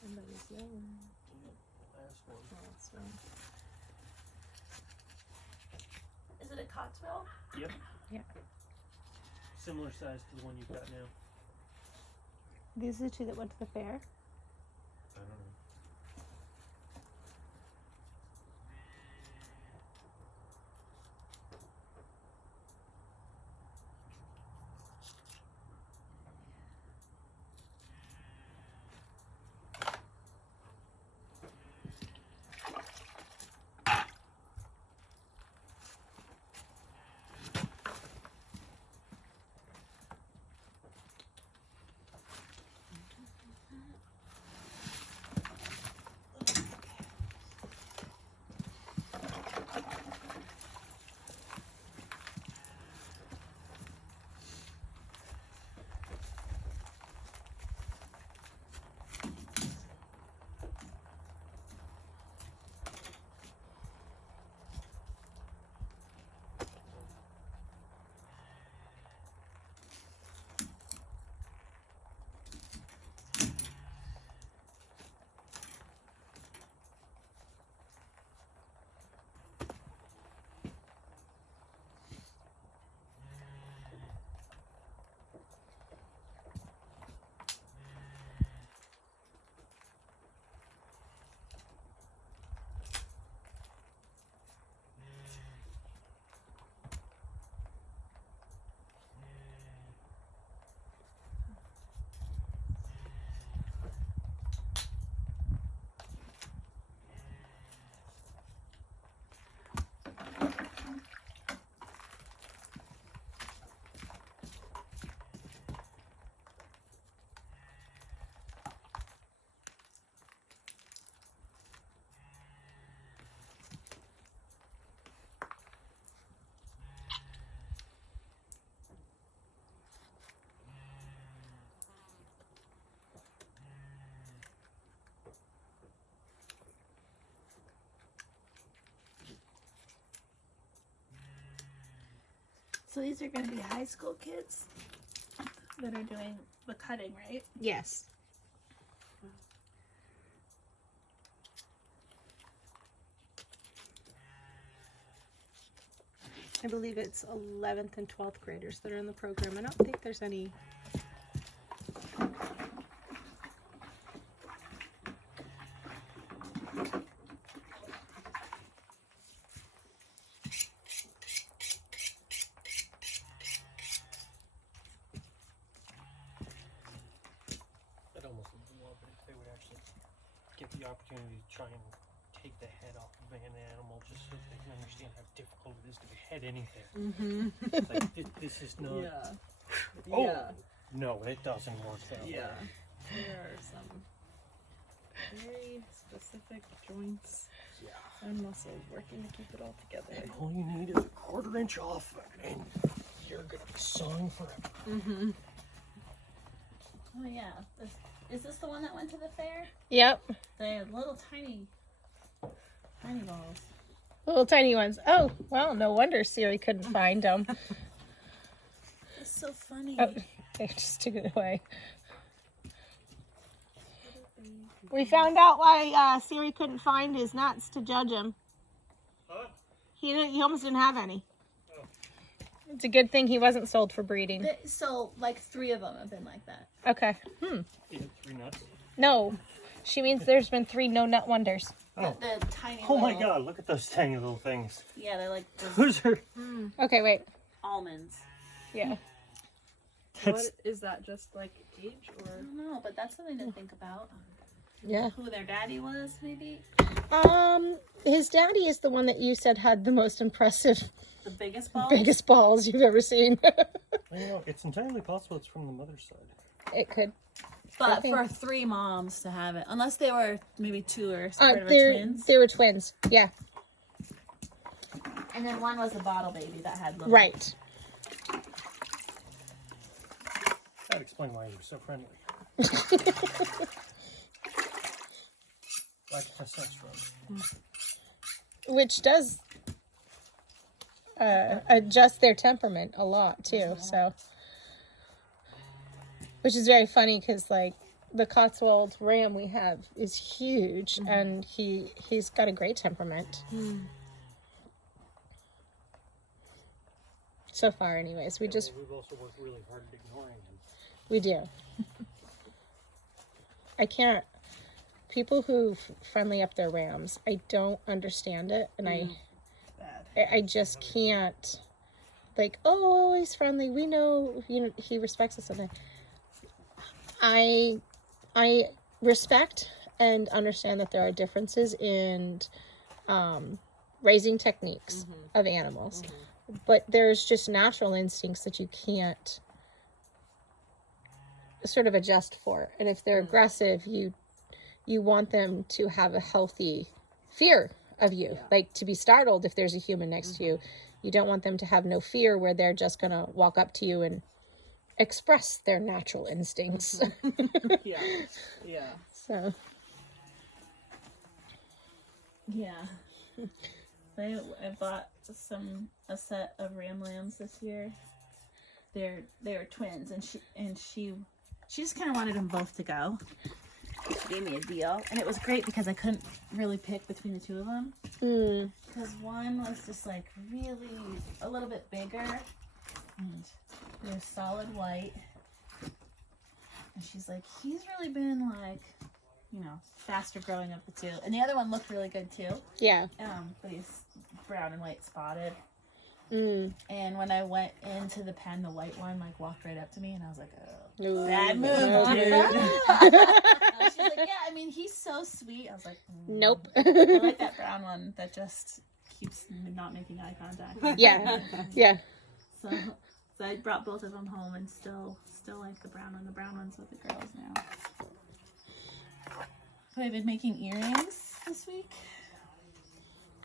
Somebody's yelling. Last one. Last one. Is it a Cotswold? Yep. Yeah. Similar size to the one you've got now. These are the two that went to the fair. I don't know. So these are going to be high school kids that are doing the cutting, right? Yes. I believe it's 11th and 12th graders that are in the program. I don't think there's any. I'd almost love it if they would actually get the opportunity to try and take the head off of an animal just so they can understand how difficult it is to behead anything. Mm-hmm. Like, this is not... Yeah. Oh! Yeah. No, it doesn't work that way. Yeah. There are some very specific joints and muscles working to keep it all together. And all you need is a quarter-inch off, and you're gonna be sawing forever. Mm-hmm. Oh yeah. Is this the one that went to the fair? Yep. They have little tiny balls. Little tiny ones. Oh, well, no wonder Siri couldn't find them. It's so funny. Oh, they just took it away. We found out why Siri couldn't find his nuts to judge him. Huh? He almost didn't have any. Oh. It's a good thing he wasn't sold for breeding. So like 3 of them have been like that. Okay. You had 3 nuts? No. She means there's been 3 no nut wonders. Oh. The tiny Oh my little- god, look at those tiny little things. Yeah, they're like Those are... Okay, wait. almonds. Yeah. That's... Is that just like age I or? don't know, but that's something to think about. Yeah. Who their daddy was, maybe? His daddy is the one that you said had the most impressive, The biggest balls you've ever seen. You know, it's entirely possible it's from the mother's side. It could. But think- for 3 moms to have it, unless they were maybe 2 or sort of twins. They were twins. Yeah. And then one was a bottle baby that had little. Right. That'd explain why you were so friendly. which does adjust their temperament a lot too. So, which is very funny because like the Cotswold ram we have is huge, and he's got a great temperament. So far, anyways, we've also worked really hard at ignoring him. We do. I can't. People who friendly up their rams, I don't understand it, and I just can't. Like, oh, he's friendly. We know, he respects us. And I respect and understand that there are differences in raising techniques of animals, but there's just natural instincts that you can't sort of adjust for. And if they're aggressive, you want them to have a healthy fear of you, like to be startled if there's a human next to you. You don't want them to have no fear where they're just gonna walk up to you and express their natural instincts. Yeah. So Yeah. I bought a set of ram lambs this year. They're twins, and she just kind of wanted them both to go. She gave me a deal, and it was great because I couldn't really pick between the two of them. Because one was just like really a little bit bigger, and they're solid white. And she's like, he's really been like, faster growing up the two. And the other one looked really good too. yeah. But he's brown and white spotted. And when I went into the pen, the white one like walked right up to me, and I was like, oh, bad move, dude. She's like, yeah, I mean, he's so sweet. I was like, Nope. I like that brown one that just keeps not making eye contact. Yeah. So I brought both of them home, and still like the brown one. The brown one's with the girls now. So I've been making earrings this week.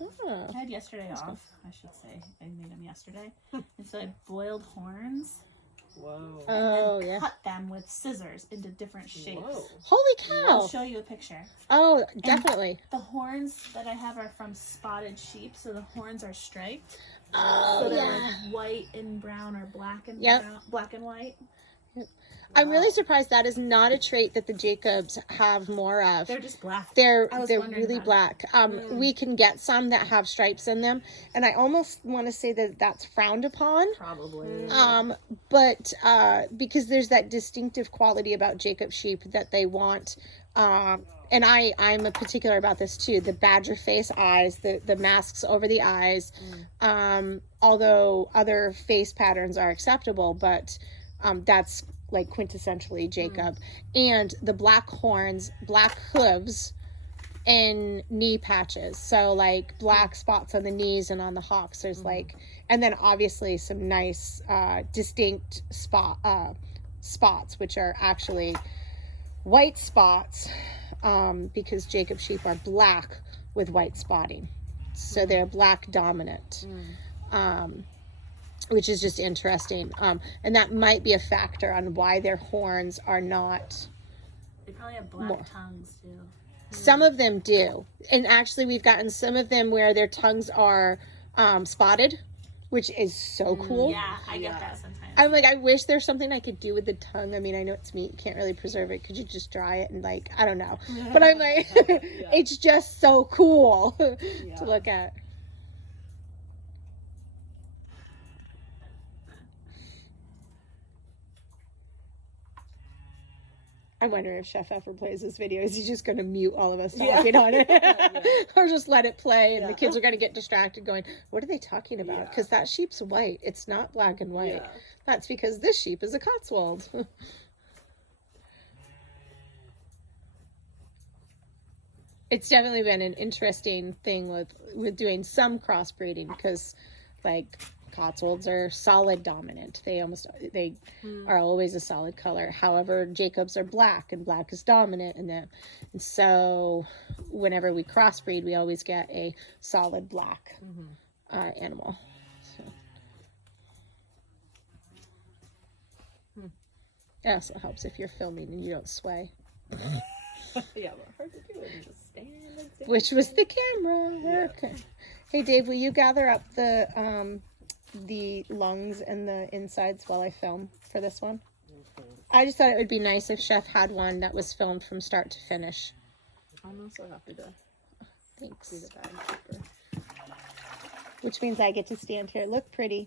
Oh. I had yesterday off, I should say. I made them yesterday. And so I boiled horns. Whoa. Oh, yeah. Cut them with scissors into different shapes. Whoa. Holy I'll cow. show you a picture. Oh, definitely. The horns that I have are from spotted sheep, so the horns are striped. Oh, So they're yeah. like white and brown or black and Yep. brown, black and white. I'm really surprised that is not a trait that the Jacobs have more of. They're just black. They're I was they're wondering really about black. We can get some that have stripes in them, and I almost want to say that that's frowned upon. Probably. But because there's that distinctive quality about Jacob sheep that they want, and I'm a particular about this too. The badger face eyes, the masks over the eyes. Although other face patterns are acceptable, but that's like quintessentially Jacob. And the black horns, black hooves, and knee patches. So like black spots on the knees and on the hocks. There's like, and then obviously some nice distinct spots, which are actually white spots, because Jacob sheep are black with white spotting. So they're black dominant. Which is just interesting. And that might be a factor on why their horns are not. They probably have black tongues too. Some of them do. And actually we've gotten some of them where their tongues are spotted, which is so cool. Yeah, I get that sometimes. I'm like, I wish there's something I could do with the tongue. I mean, I know it's meat. You can't really preserve it. Could you just dry it and like, I don't know. But I'm like, it's just so cool to look at. I wonder if Chef ever plays this video. Is he just going to mute all of us talking on it? Or just let it play and the kids are going to get distracted going, what are they talking about? Because that sheep's white. It's not black and white. That's because this sheep is a Cotswold. It's definitely been an interesting thing with doing some crossbreeding because like Cotswolds are solid dominant. They are always a solid color. However, Jacobs are black, and black is dominant in them. And so whenever we crossbreed, we always get a solid black animal. So. It also helps if you're filming and you don't sway. Yeah, but hard to do it. Just stand and stand. Which was the camera work. Hey Dave, will you gather up the lungs and the insides while I film for this one? I just thought it would be nice if Chef had one that was filmed from start to finish. I'm also happy to Thanks. see the bag keeper. Which means I get to stand here, look pretty,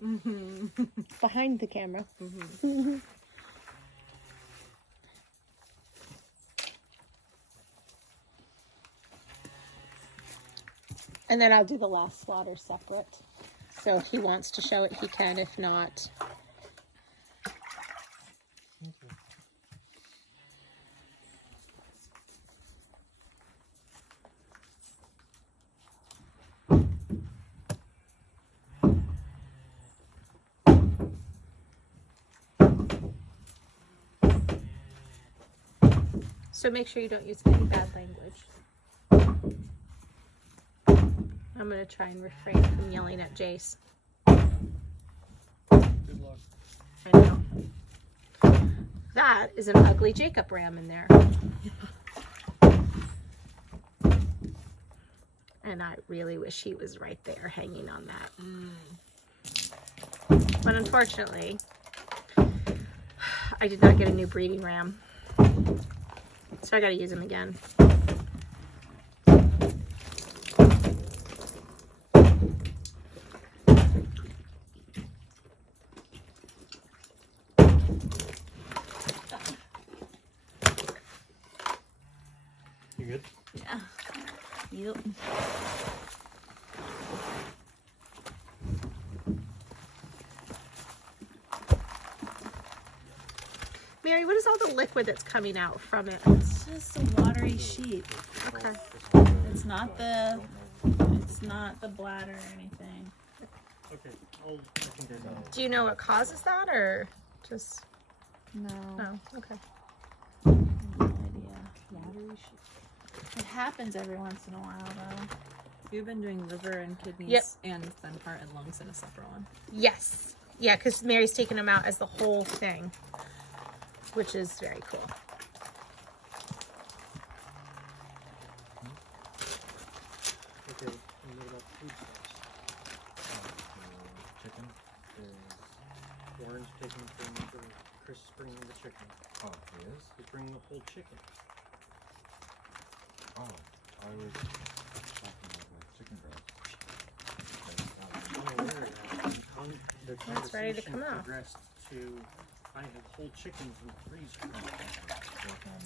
behind the camera. And then I'll do the last slaughter separate. So if he wants to show it, he can. If not, so make sure you don't use any bad language. I'm going to try and refrain from yelling at Jace. Good luck. I know. That is an ugly Jacob ram in there. And I really wish he was right there hanging on that. But unfortunately, I did not get a new breeding ram. So I got to use him again. You good? Yeah. Yep. Mary, what is all the liquid that's coming out from it? It's just a watery sheet. Okay. It's not the bladder or anything. Okay. I think there's Do you know what causes that, or just No. no? Okay. No idea. Watery sheet. It happens every once in a while though. You've been doing liver and kidneys Yep. and then heart and lungs in a separate one. Yes. Yeah, because Mary's taking them out as the whole thing, which is very cool. Okay. And what about food source? Chicken is. Warren's taking from Chris is bringing the chicken. Oh, he is? He's bringing the whole chicken. Oh, I was talking about the chicken breast. I'm aware of that. The It's ready to conversation come out. progressed to I have whole chickens in the freezer.